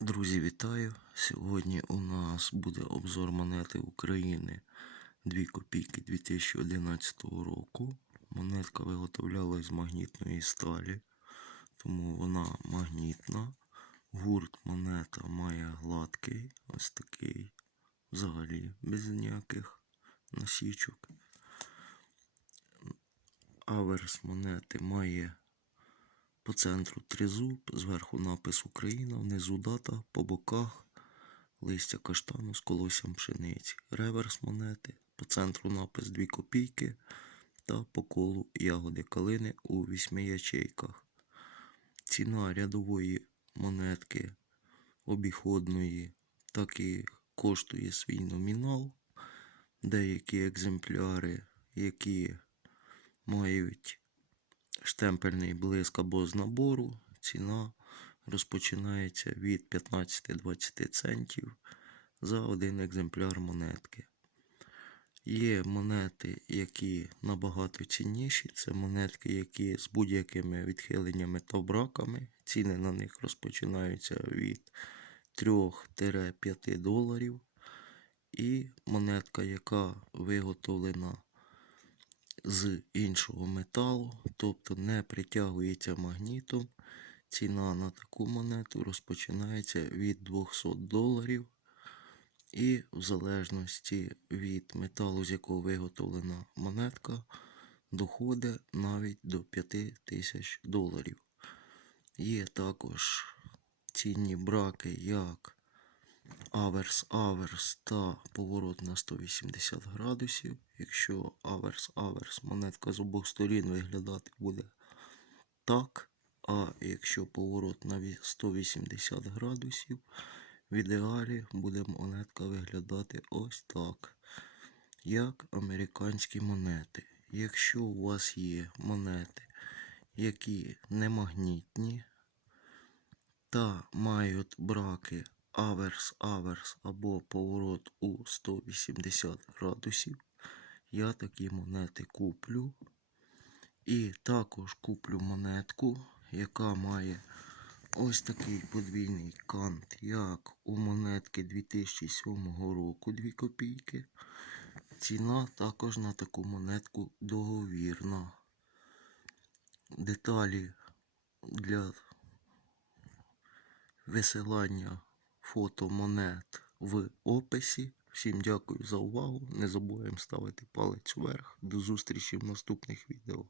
Друзі, вітаю! Сьогодні у нас буде обзор монети України 2 копійки 2011 року. Монетка виготовлялась з магнітної сталі, тому вона магнітна. Гурт монета має гладкий, ось такий, взагалі без ніяких насічок. Аверс монети має по центру тризуб, зверху напис Україна, внизу дата, по боках листя каштану з колоссям пшениці. Реверс монети, по центру напис 2 копійки та по колу ягоди калини у 8 ячейках. Ціна рядової монетки обіходної так і коштує свій номінал. Деякі екземпляри, які мають штемпельний блиск або з набору. Ціна розпочинається від 15-20 центів за один екземпляр монетки. Є монети, які набагато цінніші. Це монетки, які з будь-якими відхиленнями та браками. Ціни на них розпочинаються від 3-5 доларів. І монетка, яка виготовлена з іншого металу, тобто не притягується магнітом. Ціна на таку монету розпочинається від 200 доларів. І в залежності від металу, з якого виготовлена монетка, доходить навіть до 5000 доларів. Є також цінні браки, як аверс, аверс та поворот на 180 градусів. Якщо аверс, аверс, монетка з обох сторін виглядати буде так. А якщо поворот на 180 градусів, в ідеалі буде монетка виглядати ось так, як американські монети. Якщо у вас є монети, які не магнітні та мають браки аверс, аверс або поворот у 180 градусів, я такі монети куплю. І також куплю монетку, яка має ось такий подвійний кант, як у монетки 2007 року 2 копійки. Ціна також на таку монетку договірна. Деталі для висилання фото монет в описі. Всім дякую за увагу. Не забуваємо ставити палець вверх. До зустрічі в наступних відео.